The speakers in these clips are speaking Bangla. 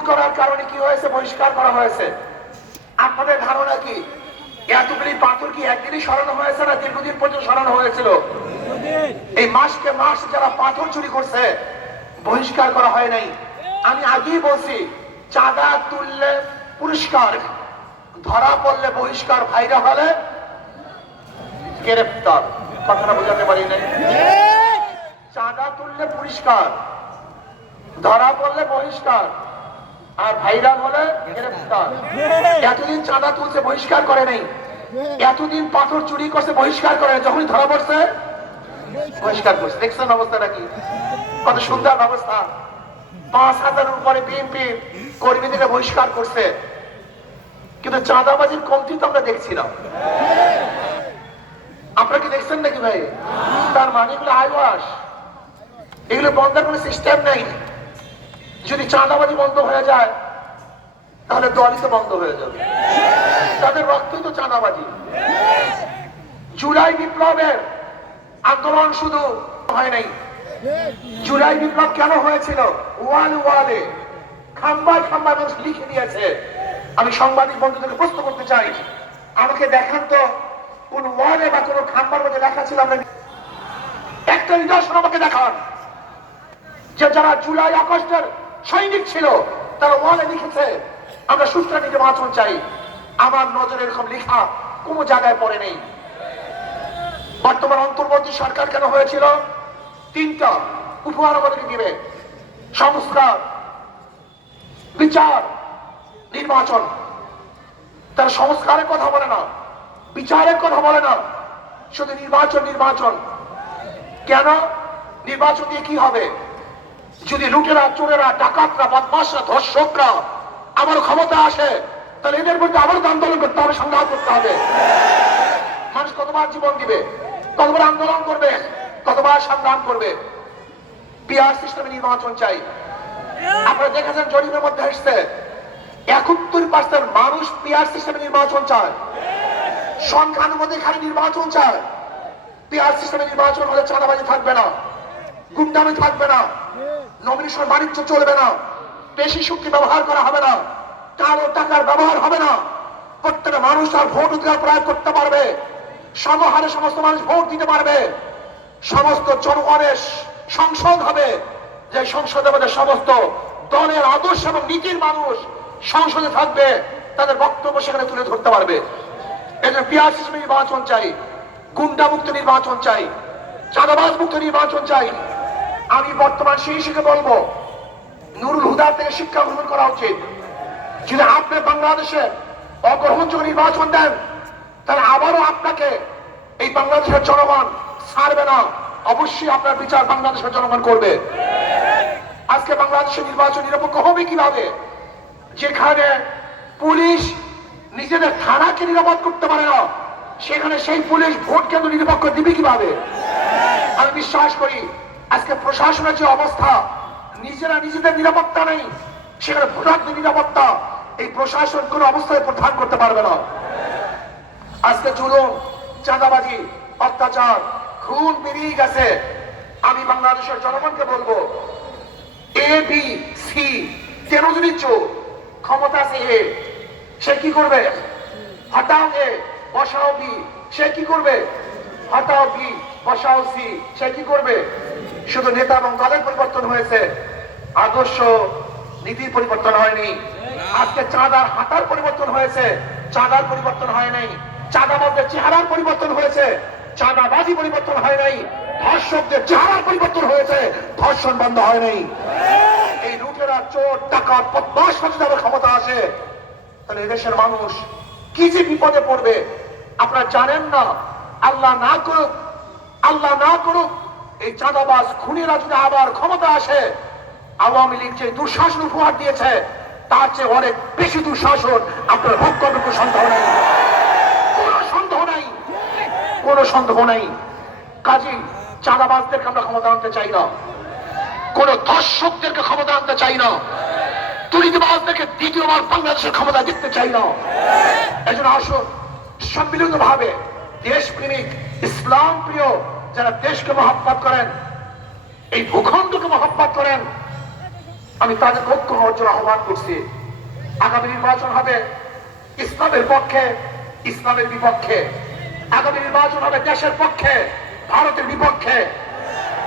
লুট করার কারণে কি হয়েছে? বহিষ্কার করা হয়েছে। আপনাদের ধারণা কি? এতগুলি পাথর কি একদিনই সরানো হয়েছে না দীর্ঘদিন পর্যন্ত সরানো হয়েছিল? এই মাসকে মাস যারা পাথর চুরি করছে বহিষ্কার করা হয় নাই। আমি আগেই বলছি চাঁদা তুললে পুরস্কার ধরা পড়লে বহিষ্কার ভাইরা হলে গ্রেপ্তার। কথাটা বোঝাতে পারি নাই। চাঁদা তুললে পুরস্কার ধরা পড়লে বহিষ্কার। আর ভাইরাল হলে গ্রেপ্তার এতদিন চাঁদা তুলছে বহিষ্কার করে নাই। এতদিন পাথর চুরি করছে বহিষ্কার করে নাই। যখনই ধরা পড়ছে বহিষ্কার করছে। দেখছেন অবস্থাটা কি? কত সুন্দর অবস্থা পাঁচ হাজারের উপরে বিএনপি কর্মীদের বহিষ্কার করছে। কিন্তু চাঁদাবাজির কমতি তো আমরা দেখছি না। আপনারা কি দেখছেন নাকি ভাই? তার মানে এগুলো আইওয়াস এগুলো বন্ধের কোনো সিস্টেম নেই। যদি চাঁদাবাজি বন্ধ হয়ে যায়, তাহলে দলই তো বন্ধ হয়ে যাবে। তাদের রক্তই তো চাঁদাবাজি। জুলাই বিপ্লবের আন্দোলন শুধু হয় নাই। জুলাই বিপ্লব কেন হয়েছিল? ওয়াল ওয়ালে খাম্বায় খাম্বায় মানুষ লিখে দিয়েছে। আমি সাংবাদিক বন্ধুদেরকে প্রশ্ন করতে চাই, আমাকে দেখান তো কোন ওয়ালে বা কোন খাম্বার মধ্যে লেখা ছিল আমরা একটা নিদর্শন আমাকে দেখান, যে যারা জুলাই আগস্টের সৈনিক ছিল, তারা ওয়ালে লিখেছে, আমরা সুস্থ নির্বাচন চাই। আমার নজরে এরকম লেখা কোনো জায়গায় পড়ে নেই। বর্তমান অন্তর্বর্তী সরকার কেন হয়েছিল? তিনটা উপহার আমাদেরকে দিবে। সংস্কার, বিচার, নির্বাচন। তারা সংস্কারের কথা বলে না, বিচারের কথা বলে না। শুধু নির্বাচন নির্বাচন। কেন? নির্বাচন দিয়ে কি হবে? যদি লুটেরা, চোরেরা, ডাকাতরা বদমাসরা ধর্ষকরা আমার ক্ষমতা আসে, তাহলে এদের বিরুদ্ধে আবারও আন্দোলন করতে হবে, সংগ্রাম করতে হবে। মানুষ কতবার জীবন দিবে, কতবার আন্দোলন করবে, কতবার সংগ্রাম করবে? পিআর সিস্টেমে নির্বাচন চাই। আপনারা দেখেছেন জরিপের মধ্যে এসছে, একাত্তর পার্সেন্ট মানুষ পিআর সিস্টেমে নির্বাচন চায়। সংখ্যানুমতি খালি নির্বাচন চায়। পিআর সিস্টেমে নির্বাচন হলে চাঁদাবাজি থাকবে না, গুন্ডামি থাকবে না। নমিনেশন বাণিজ্য চলবে না। বেশি শক্তি ব্যবহার করা হবে না। কারও টাকার ব্যবহার হবে না। প্রত্যেকটা মানুষ আর ভোট অধিকার প্রয়োগ করতে পারবে। সমহারে সমস্ত মানুষ ভোট দিতে পারবে। সমস্ত জনগণের সংসদ হবে। যে সংসদের মধ্যে সমস্ত দলের আদর্শ এবং নীতির মানুষ সংসদে থাকবে, তাদের বক্তব্য সেখানে তুলে ধরতে পারবে। এই জন্য পিয়ার নির্বাচন চাই গুন্ডা মুক্ত নির্বাচন চাই চাঁদাবাজ মুক্ত নির্বাচন চাই। আমি বর্তমান শিশুকে বলব, নুরুল হুদা থেকে শিক্ষা গ্রহণ করা উচিত। যদি আপনি বাংলাদেশে অগ্রহণযোগ্য নির্বাচন দেন, তাহলে আবারও আপনাকে এই বাংলাদেশের জনগণ ছাড়বে না। অবশ্যই আপনার বিচার বাংলাদেশের জনগণ করবে। আজকে বাংলাদেশের নির্বাচন নিরপেক্ষ হবে কীভাবে? যেখানে পুলিশ নিজেদের থানাকে নিরাপদ করতে পারে না, সেখানে সেই পুলিশ ভোট কেন্দ্র নিরপেক্ষ দিবে কীভাবে? আমি বিশ্বাস করি আজকে প্রশাসনের যে অবস্থা, নিজেরা নিজেদের নিরাপত্তা নেই, সেখানে ভোটারদের নিরাপত্তা, এই প্রশাসন কোন অবস্থায় প্রধান করতে পারবে না। আজকে জুলুম, চাঁদাবাজি, অত্যাচার, খুন বেরিয়ে গেছে। আমি বাংলাদেশের জনগণকে বলব এ বি সি কেন যদি চোর ক্ষমতা আছে এ সে কি করবে? হটাও এ বসাও বি সে কি করবে? হটাও বি বসাও সি সে কি করবে? শুধু নেতা এবং দলের পরিবর্তন হয়েছে। আদর্শ নীতির পরিবর্তন হয়নি। আজকে চাঁদার হাঁটার পরিবর্তন হয়েছে। চাঁদার পরিবর্তন হয় নাই। চাঁদাবাজদের চেহারার পরিবর্তন হয়েছে। চাঁদাবাজি পরিবর্তন হয় নাই। ধর্ষকদের চেহারার পরিবর্তন হয়েছে। ধর্ষণ বন্ধ হয় নাই। এই লুটেরা চোর টাকা বদমাস যাবে ক্ষমতা আসে তাহলে এদেশের মানুষ কি যে বিপদে পড়বে, আপনারা জানেন না। আল্লাহ না করুক, আল্লাহ না করুক এই চাঁদাবাজ খুনিরা যদি আবার ক্ষমতা আসে। আওয়ামী লীগ যে দুঃশাসন উপহার দিয়েছে, তার চেয়ে অনেক বেশি দুঃশাসন আপনার ভোগ করবে কোনো সন্দেহ নেই? কোনো সন্দেহ নাই। সন্দেহ নাই। কাজী, চাঁদাবাজদেরকে আমরা ক্ষমতা আনতে চাই না। কোন দর্শকদেরকে ক্ষমতা আনতে চাই না। দুর্নীতিবাজদেরকে দ্বিতীয়বার বাংলাদেশের ক্ষমতা দেখতে চাই না। এই জন্য আসুন সম্মিলিত ভাবে দেশপ্রেমিক ইসলাম প্রিয় যারা দেশকে মহাব্বত করেন, এই ভূখণ্ডকে মহাব্বত করেন, আমি তাদের ঐক্য হওয়ার জন্য আহ্বান করছি। আগামী নির্বাচন হবে ইসলামের পক্ষে, ইসলামের বিপক্ষে। আগামী নির্বাচন হবে দেশের পক্ষে, ভারতের বিপক্ষে।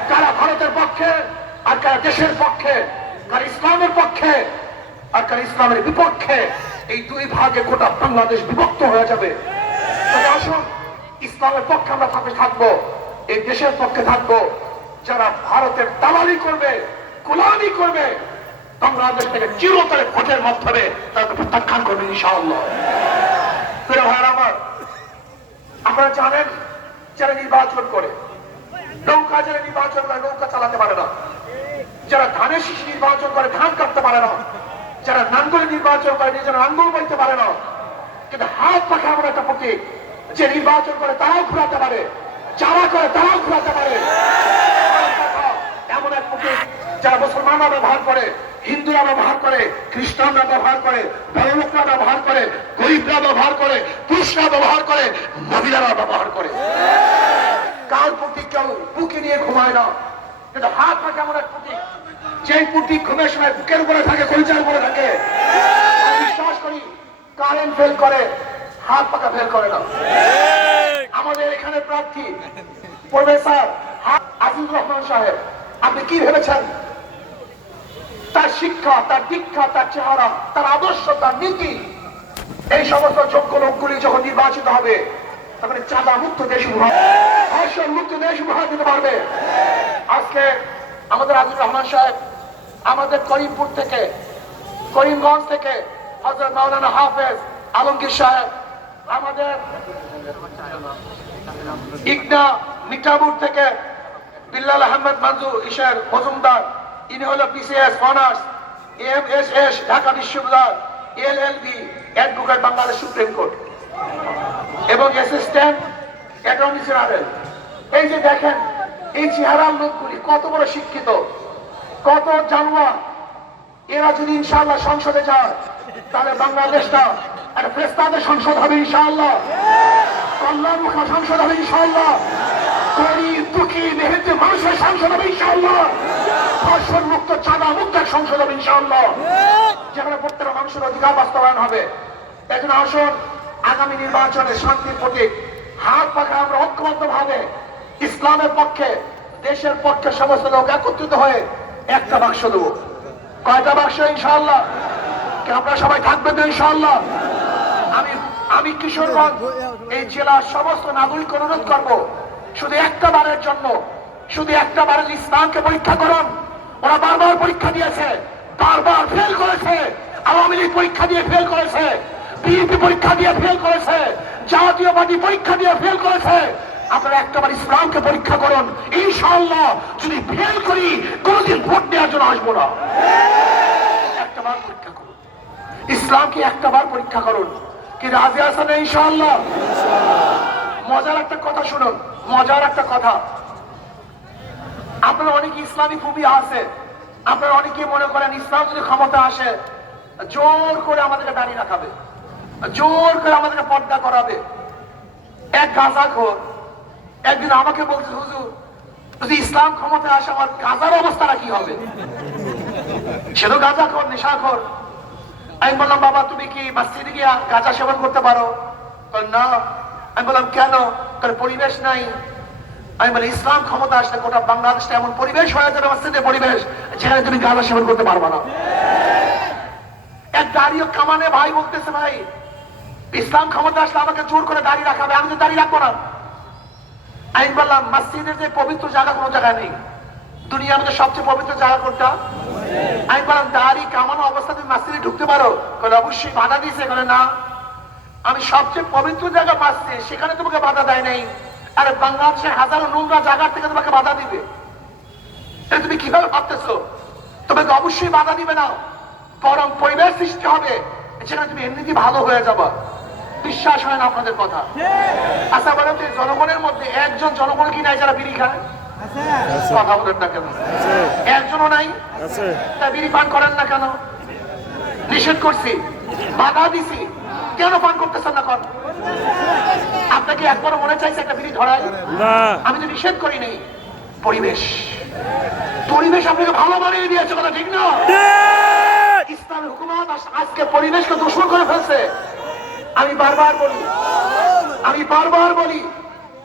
কারা ভারতের পক্ষে আর কারা দেশের পক্ষে? কারা ইসলামের পক্ষে আর কারা ইসলামের বিপক্ষে? এই দুই ভাগে গোটা বাংলাদেশ বিভক্ত হয়ে যাবে। আসুন, ইসলামের পক্ষে আমরা থাকব। এই দেশের পক্ষে থাকব, যারা ভারতের দালালি করবে, গোলামি করবে, বাংলাদেশ থেকে চিরতরে ভোটের মাধ্যমে প্রত্যাখ্যান করবে আমার, আপনারা জানেন, যারা নির্বাচন করে, নৌকা যারা নির্বাচন করে, নৌকা চালাতে পারে না। যারা ধানের শীষ নির্বাচন করে, ধান কাটতে পারে না। যারা নাঙ্গলে নির্বাচন করে, নিজের নাঙ্গল বইতে পারে না। কিন্তু হাত পাখা এমন একটা প্রতীক, যে নির্বাচন করে তারাও ঘুরাতে পারে। যারা করে তারাও ঘুরাতে পারে। এমন এক প্রতীক যারা মুসলমানরা ব্যবহার করে, হিন্দুরা ব্যবহার করে, খ্রিস্টানরা ব্যবহার করে বড়লোকরা ব্যবহার করে, গরিবরা ব্যবহার করে, পুরুষরা ব্যবহার করে, মহিলারা ব্যবহার করে। কাল প্রতীক কেউ বুকে নিয়ে ঘুমায় না? কিন্তু হাত পা কেমন এক প্রতীক? যে প্রতীক ঘুমের সময় বুকের উপরে থাকে, কলিজার উপরে থাকে। বিশ্বাস করি, কারেন্ট ফেল করে, হাত পাকা ফেল করে না। আমাদের এখানে প্রার্থী। প্রফেসর আজিজুর রহমান সাহেব, আপনি কি ভেবেছেন? তার শিক্ষা, তার দীক্ষা, তার চেহারা, তার আদর্শ, তার নীতি, এই সমস্ত যোগ্য লোকগুলি যখন নির্বাচিত হবে, তখন চাঁদা মুক্ত দেশ উপহার মুক্ত দেশ উপহার দিতে পারবে। আজকে আমাদের আজিজ রহমান সাহেব, আমাদের করিমপুর থেকে, করিমগঞ্জ থেকে হজরত মাওলানা হাফেজ আলমগীর সাহেব, আমাদের ইগনা মিঠাপুর থেকে বিল্লাল আহমেদ মঞ্জু ইশার মজুমদার। ইনি হলো BCS honours M S S Dhaka বিশ্ববিদ্যালয় L L B advocate Bangladesh supreme court. এবং অ্যাসিস্ট্যান্ট অ্যাটর্নি জেনারেল এই যে দেখেন, এই চেহারার লোকগুলি কত বড় শিক্ষিত, কত জানুয়া এরা যদি ইনশাআল্লাহ সংসদে যায়, তাহলে বাংলাদেশটা একটা ফ্রেস্তাদের সংসদ হবে ইনশাআল্লাহ। হাত আমরা ইসলামের পক্ষে, দেশের পক্ষে সমস্ত লোক একত্রিত হয়ে একটা বাক্স দেবো। কয়টা বাক্স ইনশাআল্লাহ? আপনারা সবাই থাকবেন তো ইনশাআল্লাহ? আমি আমি কিশোরগঞ্জ এই জেলার সমস্ত নাগরিক অনুরোধ করব, শুধু একটা বারের জন্য, শুধু একটা বারের ইসলামকে পরীক্ষা করুন। ওরা বারবার পরীক্ষা দিয়েছে, বারবার ফেল করেছে, আওয়ামী লীগ পরীক্ষা দিয়ে ফেল করেছে, বিএনপি পরীক্ষা দিয়ে ফেল করেছে জাতীয়বাদী পরীক্ষা দিয়ে ফেল করেছে। আপনারা একটাবার ইসলামকে পরীক্ষা করুন। ইনশাআল্লাহ, যদি ফেল করি, কোনদিন ভোট দেওয়ার জন্য আসব না। একটাবার পরীক্ষা করুন। ইসলামকে একটাবার পরীক্ষা করুন। কি, রাজি আছেন ইনশাআল্লাহ? মজার একটা কথা শুনুন, মজার একটা কথা। আপনারা অনেকে ইসলামী খুবই আছে, আপনারা অনেকে মনে করেন ইসলাম যদি ক্ষমতা আসে, জোর করে আমাদেরকে দাঁড়িয়ে রাখাবে, জোর করে আমাদেরকে পর্দা করাবে। এক গাঁজা খোর, একদিন আমাকে বলছে, হুজুর, যদি ইসলাম ক্ষমতায় আসে, আমার গাঁজার অবস্থাটা কি হবে? সে তো গাঁজা খোর, নেশা খোর। আমি বললাম, বাবা, তুমি কি মসজিদে গিয়া গাঁজা সেবন করতে পারো? না। আমি বললাম, কেন? কারণ পরিবেশ নাই। আমি বলি ইসলাম ক্ষমতা আসলে গোটা বাংলাদেশটা এমন পরিবেশ হয়ে যাবে মসজিদের পরিবেশ, যেখানে তুমি গাঁজা সেবন করতে পারবে না। এক দাঁড়িয়ে কামানে ভাই বলতেছে, ভাই, ইসলাম ক্ষমতা আসলে আমাকে জোর করে দাঁড়িয়ে রাখাবে, আমি তো দাঁড়িয়ে রাখব না। আমি বললাম, মসজিদের যে পবিত্র জায়গা কোনো জায়গায় নেই। দুনিয়ার মধ্যে সবচেয়ে পবিত্র জায়গা কোনটা? আমি বললাম দাড়ি কামানো অবস্থা তুমি মসজিদে ঢুকতে পারো। বলে অবশ্যই বাধা দিয়েছে বলে না আমি সবচেয়ে পবিত্র জায়গা মসজিদ সেখানে তোমাকে বাধা দেয় নাই। আরে বাংলাদেশে হাজারো নোংরা জায়গার থেকে তোমাকে বাধা দিবে। এটা তুমি কীভাবে ভাবতেছো? তোমাকে অবশ্যই বাধা দিবে না। বরং পরিবেশ সৃষ্টি হবে যেখানে তুমি এমনিতেই ভালো হয়ে যাবা। বিশ্বাস হয় না আপনাদের কথা। আশা বলেন তো এই জনগণের মধ্যে একজন জনগণ কি নাই যারা বিড়ি খায়? কথা বলেন না কেন? একজনও নাই। তা বিড়ি পান করেন না কেন? নিষেধ করছি। বাধা দিছি। কেন পান করতেছেন না কেন? আপনাকে একবার মনে চাইছে একটা বিড়ি ধরায়? আমি তো নিষেধ করি নাই। পরিবেশ। পরিবেশ আপনাকে ভালো বানিয়ে দিয়েছে কথা ঠিক না? ইসলামী হুকুমত আজকে পরিবেশকে দূষণ করে ফেলছে। আমি বারবার বলি। আমি বারবার বলি।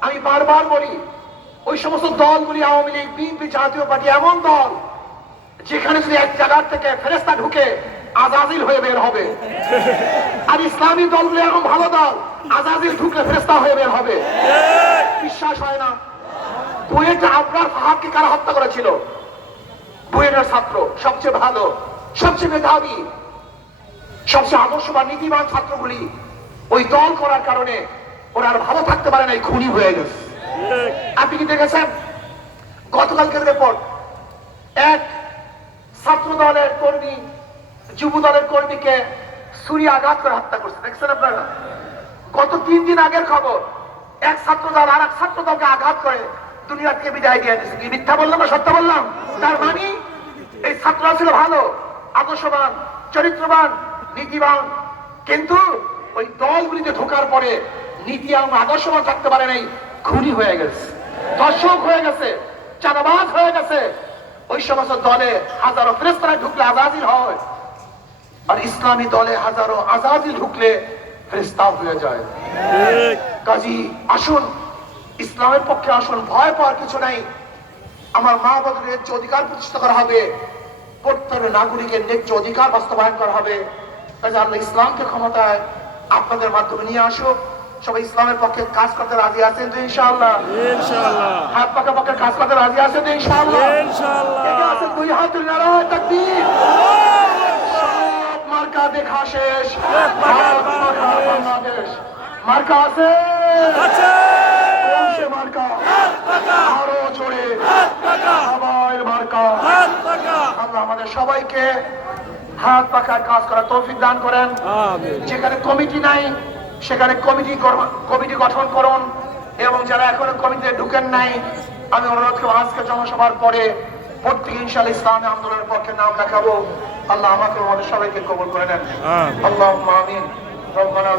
আমি বারবার বলি। ওই সমস্ত দলগুলি আওয়ামী লীগ, বিএনপি জাতীয় পার্টি এমন দল যেখানে যদি এক জায়গার থেকে ফেরেস্তা ঢুকে আজাজিল হয়ে বের হবে। আর ইসলামী দলগুলি এরকম ভালো দল, আজাজিল ঢুকলে ফেরেস্তা হয়ে বের হবে। বিশ্বাস হয় না? বুয়েটে আপনার ফাহাদকে কারা হত্যা করেছিল? বুয়েটের ছাত্র, সবচেয়ে ভালো, সবচেয়ে মেধাবী, সবচেয়ে আদর্শবান, নীতিবান ছাত্রগুলি ওই দল করার কারণে ওরা আর ভালো থাকতে পারে না এই খুনি হয়ে গেছে। আপনি কি দেখেছেন? গতকালকের রিপোর্ট এক ছাত্র দলের কর্মী যুব দলের কর্মীকে ছুরি আঘাত করে হত্যা করছে। দেখছেন আপনারা? গত তিন দিন আগের খবর, এক ছাত্র দল আর এক ছাত্র দলকে আঘাত করে দুনিয়া থেকে বিদায় দিয়ে দিচ্ছে কি মিথ্যা বললাম না সত্য বললাম? তার মানে এই ছাত্ররা ছিল ভালো, আদর্শবান, চরিত্রবান, নীতিবান। কিন্তু ওই দলগুলিতে ঢোকার পরে নীতি এবং আদর্শবান থাকতে পারে নাই। খুনি হয়ে গেছে দর্শক হয়ে গেছে, চাঁদাবাজ হয়ে গেছে। ওই সমস্ত দলে হাজারো ফেরেস্তারা ঢুকলে আজাদিল হয়, আর ইসলামী দলে হাজারো আজাদিল ঢুকলে ফেরেস্তাও হয়ে যায়। কাজী, আসুন, ইসলামের পক্ষে আসুন, ভয় পাওয়ার কিছু নাই। আমার মা বদলের যে অধিকার প্রতিষ্ঠা করা হবে। প্রত্যেক নাগরিকের ন্যায্য অধিকার বাস্তবায়ন করা হবে। কাজে আল্লাহ ইসলামকে ক্ষমতায় আপনাদের মাধ্যমে নিয়ে আসুক। সবাই ইসলামের পক্ষে কাজ করতে রাজি আছেন তো ইনশাআল্লাহ? ইনশাআল্লাহ। হাত পাকা পক্ষে কাজ করতে রাজি আছেন তো ইনশাআল্লাহ? ইনশাআল্লাহ। আছেন দুই হাত তুলে নারায় তাকবীর। সব মার্কা দেখা শেষ। মার্কা বাংলাদেশ মার্কা আছে? আছে। কোন সে মার্কা আরও জোরে। সবাই মার্কা। হাত পাকা। আল্লাহ আমাদের সবাইকে হাত পাখার কাজ করার তৌফিক দান করেন। আমিন। যেখানে কমিটি নাই সেখানে কমিটি কমিটি গঠন করুন এবং যারা এখনও কমিটিতে ঢুকেন নাই আমি অনুরোধ করব আজকে জনসভার পরে প্রত্যেকে ইনশাল ইসলাম আন্দোলনের পক্ষে নাম লেখাবো। আল্লাহ আমাকে আমাদের সবাইকে কবুল করে নেন। আল্লাহ আমিন। রব্বানা